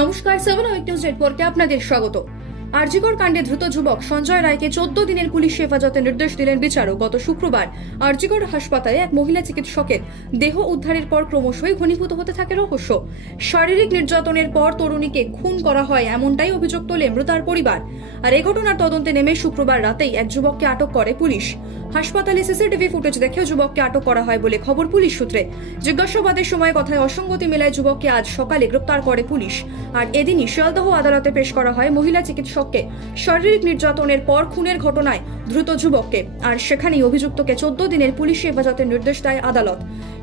নমস্কার, 7 নিউজ নেটওয়ার্কে আপনাদের স্বাগত। আরজিকর কাণ্ডে ধৃত যুবক সঞ্জয় রায়কে 14 দিনের পুলিশ হেফাজতে নির্দেশ দিলেন বিচারক। গত শুক্রবার আরজিকর হাসপাতালে এক মহিলা চিকিৎসকের দেহ উদ্ধারের পর ক্রমশই ঘনীভূত হতে থাকে রহস্য। শারীরিক নির্যাতনের পর তরুণীকে খুন করা হয় এমনটাই অভিযোগ তোলে মৃতার পরিবার। আর এই ঘটনার তদন্তে নেমে শুক্রবার রাতেই এক যুবককে আটক করে পুলিশ। হাসপাতালে সিসিটিভি ফুটেজ দেখেও যুবককে আটক করা হয় বলে খবর পুলিশ সূত্রে। জিজ্ঞাসাবাদের সময় কথায় অসঙ্গতি মেলায় যুবককে আজ সকালে গ্রেপ্তার করে পুলিশ। আর এদিনই শিয়ালদহ আদালতে পেশ করা হয় মহিলা চিকিৎসককে শারীরিক নির্যাতনের পর খুনের ঘটনায় ধৃত যুবককে। আর সেখানেই অভিযুক্তকে 14 দিনের পুলিশ হেফাজতের নির্দেশ দেয় আদালত।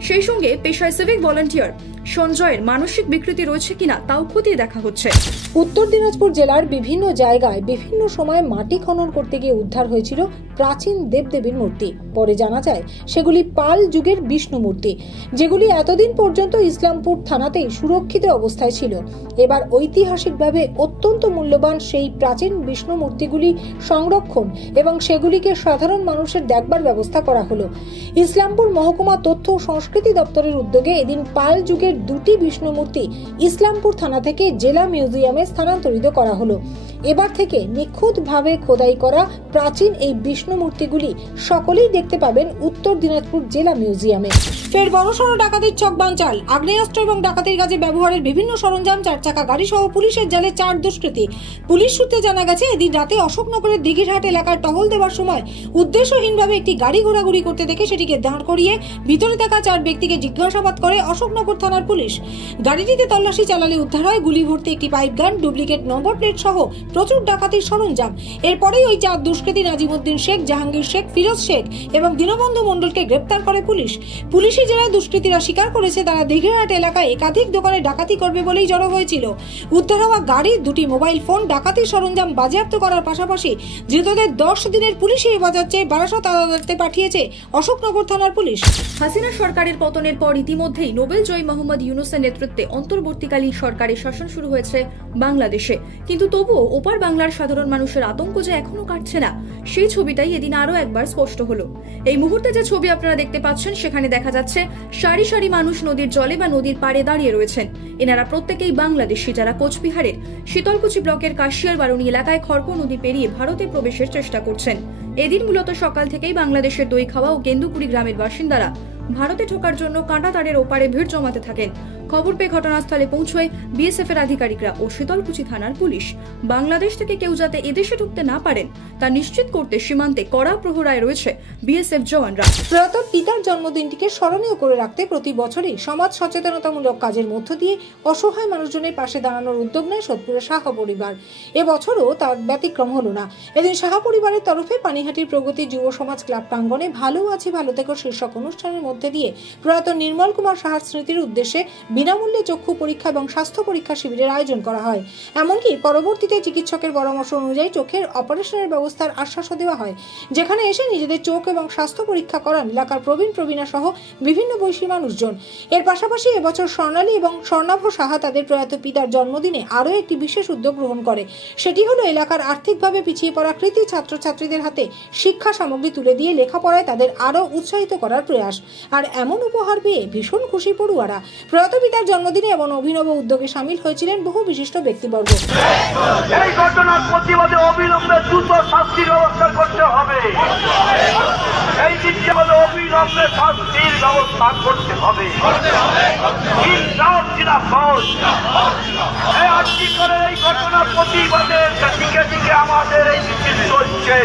সেই সঙ্গে পেশায় সিভিক ভলান্টিয়ার সঞ্জয়ের মানসিক বিকৃতি রয়েছে কিনা তাও খতিয়ে দেখা হচ্ছে। উত্তর দিনাজপুর জেলার বিভিন্ন জায়গায় বিভিন্ন সময় মাটি খনন করতে গিয়ে উদ্ধার হয়েছিল প্রাচীন দেবদেবীর মূর্তি। পরে জানা যায় সেগুলি পাল যুগের বিষ্ণু মূর্তি, যেগুলি এতদিন পর্যন্ত ইসলামপুর থানাতেই সুরক্ষিত অবস্থায় ছিল। এবার ঐতিহাসিকভাবে অত্যন্ত মূল্যবান সেই প্রাচীন বিষ্ণু মূর্তিগুলি সংরক্ষণ এবং সেগুলিকে সাধারণ মানুষের দেখবার ব্যবস্থা করা হলো। ইসলামপুর মহকুমা তথ্য ও সংস্কৃতি দপ্তরের উদ্যোগে এদিন পাল যুগের দুটি বিষ্ণু মূর্তি ইসলামপুর থানা থেকে জেলা মিউজিয়ামে স্থানান্তরিত করা হলো। এবার থেকে নিখুঁতভাবে খোদাই করা প্রাচীন এই বিষ্ণু মূর্তিগুলি সকলেই দেখতে পাবেন উত্তর দিনাজপুর জেলা মিউজিয়ামে। ফের বড়সড় ডাকাতির ছক বানচাল। আগ্নেয়াস্ত্র এবং ডাকাতির কাজে ব্যবহারের বিভিন্ন সরঞ্জাম, 4 চাকা গাড়ি সহ পুলিশের জালে 4 দুষ্কৃতী। পুলিশ সূত্রে জানা গেছে এদিন রাতে অশোকনগরের দিঘিরহাট এলাকায় টহল দেওয়ার সময় উদ্দেশ্যহীনভাবে একটি গাড়ি ঘোরাঘুরি করতে দেখে সেটিকে দাঁড় করিয়ে ভিতরে থাকা 4 ব্যক্তিকে জিজ্ঞাসাবাদ করে অশোকনগর থানার পুলিশ। গাড়িটিতে তল্লাশি চালালে উদ্ধার হয় গুলি ভর্তি একটি পাইপ গান, ডুপ্লিকেট নম্বর প্লেট সহ প্রচুর ডাকাতির সরঞ্জাম। এরপরেই ওই 4 দুষ্কৃতী নাজিমউদ্দিন শেখ, জাহাঙ্গীর শেখ, ফিরোজ শেখ এবং দীনবন্ধু মণ্ডলকে গ্রেপ্তার করে পুলিশ। পুলিশি জেলায় দুষ্কৃতীরা স্বীকার করেছে তারা দিঘিরহাট এলাকায় একাধিক দোকানে ডাকাতি করবে বলেই জড়ো হয়েছিল। উদ্ধার হওয়া গাড়ির 2টি মোবাইল ফোন, ডাকাতির সরঞ্জাম বাজেয়াপ্ত করার পাশাপাশি ধৃতদের 10 দিনের পুলিশি হেফাজত চেয়ে বারাসত আদালতে পাঠিয়েছে অশোকনগর থানার পুলিশ। হাসিনা সরকারের পতনের পর ইতিমধ্যেই নোবেল জয়ী মোহাম্মদ ইউনূসের নেতৃত্বে অন্তর্বর্তীকালীন সরকারের শাসন শুরু হয়েছে বাংলাদেশে। কিন্তু তবুও ওপার বাংলার সাধারণ মানুষের আতঙ্ক যে এখনো কাটছে না, সেই ছবিটাই এদিন আরো একবার স্পষ্ট হলো। এই মুহূর্তে যে ছবি আপনারা দেখতে পাচ্ছেন সেখানে দেখা যাচ্ছে সারি সারি মানুষ নদীর জলে বা নদীর পাড়ে দাঁড়িয়ে রয়েছেন। এনারা প্রত্যেকেই বাংলাদেশি, যারা কোচবিহারের শীতলকুচি ব্লকের কাশিয়ার বারুনি এলাকায় খড়প নদী পেরিয়ে ভারতে প্রবেশের চেষ্টা করছেন। এদিন মূলত সকাল থেকেই বাংলাদেশের দইখাওয়া ও কেন্দুকুড়ি গ্রামের বাসিন্দারা ভারতে ঢোকার জন্য কাঁটাতারের ওপারে ভিড় জমাতে থাকেন। খবর পেয়ে ঘটনাস্থলে পৌঁছয় বিএসএফ এর আধিকারিকরা ও শীতলকুচি থানার পুলিশ। বাংলাদেশ থেকে কেউ যাতে এদেশে ঢুকতে না পারেন তা নিশ্চিত করতে সীমান্তে কড়া প্রহরায় রয়েছে বিএসএফ জওয়ানরা। প্রয়াত পিতার জন্মদিনটিকে স্মরণীয় করে রাখতে প্রতি বছরই সমাজ সচেতনতামূলক কাজের মধ্য দিয়ে অসহায় মানুষজনের পাশে দাঁড়ানোর উদ্যোগ নেয় সোদপুরের সাহা পরিবার। এবছরও তার ব্যতিক্রম হলো না। এদিন সাহা পরিবারের তরফে পানিহাটির প্রগতি যুব সমাজ ক্লাব প্রাঙ্গণে ভালো আছি ভালো থেকো শীর্ষক অনুষ্ঠানের মধ্যে দিয়ে প্রয়াত নির্মল কুমার সাহার স্মৃতির উদ্দেশ্যে বিনামূল্যে চক্ষু পরীক্ষা এবং স্বাস্থ্য পরীক্ষা শিবিরের আয়োজন করা হয়। এমনকি পরবর্তীতে চিকিৎসকের পরামর্শ অনুযায়ী চোখের অপারেশনের ব্যবস্থার আশ্বাসও দেওয়া হয়, যেখানে এসে নিজেদের চোখ এবং স্বাস্থ্য পরীক্ষা করান এলাকার প্রবীণা সহ বিভিন্ন বয়সী মানুষজন। এর পাশাপাশি এবছর স্বর্ণালী এবং স্বর্ণাভ সাহা তাদের প্রয়াত পিতার জন্মদিনে আরও একটি বিশেষ উদ্যোগ গ্রহণ করে। সেটি হলো এলাকার আর্থিকভাবে পিছিয়ে পড়া কৃতি ছাত্রছাত্রীদের হাতে শিক্ষা সামগ্রী তুলে দিয়ে লেখাপড়ায় তাদের আরও উৎসাহিত করার প্রয়াস। আর এমন উপহার পেয়ে ভীষণ খুশি পড়ুয়ারা। প্রয়াত পিতার জন্মদিনে এমন অভিনব উদ্যোগে সামিল হয়েছিলেন বহু বিশিষ্ট ব্যক্তিবর্গ। এই ঘটনার প্রতিবাদে অবিলম্বে দ্রুত শাস্তির ব্যবস্থা করতে হবে। এই দিনটি হলো অবিলম্বে শাস্তির ব্যবস্থা করতে হবে। এই ঘটনার প্রতিবাদে দিকে দিকে আমাদের এই মিছিল চলছে।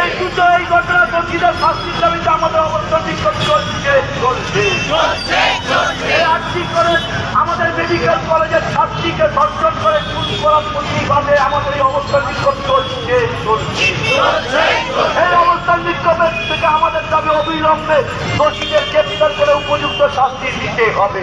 এই দ্রুত এই ঘটনা দোষীদের শাস্তির দাবিতে আমাদের অবস্থান চলছে। আমাদের মেডিকেল কলেজের ছাত্রীকে ধর্ষণ করে খুন করার প্রতিবাদে আমাদের এই অবস্থান বিক্ষোভ চলছে। এই অবস্থান বিক্ষোভের থেকে আমাদের দাবি অবিলম্বে দোষীদের গ্রেপ্তার করে উপযুক্ত শাস্তি দিতে হবে।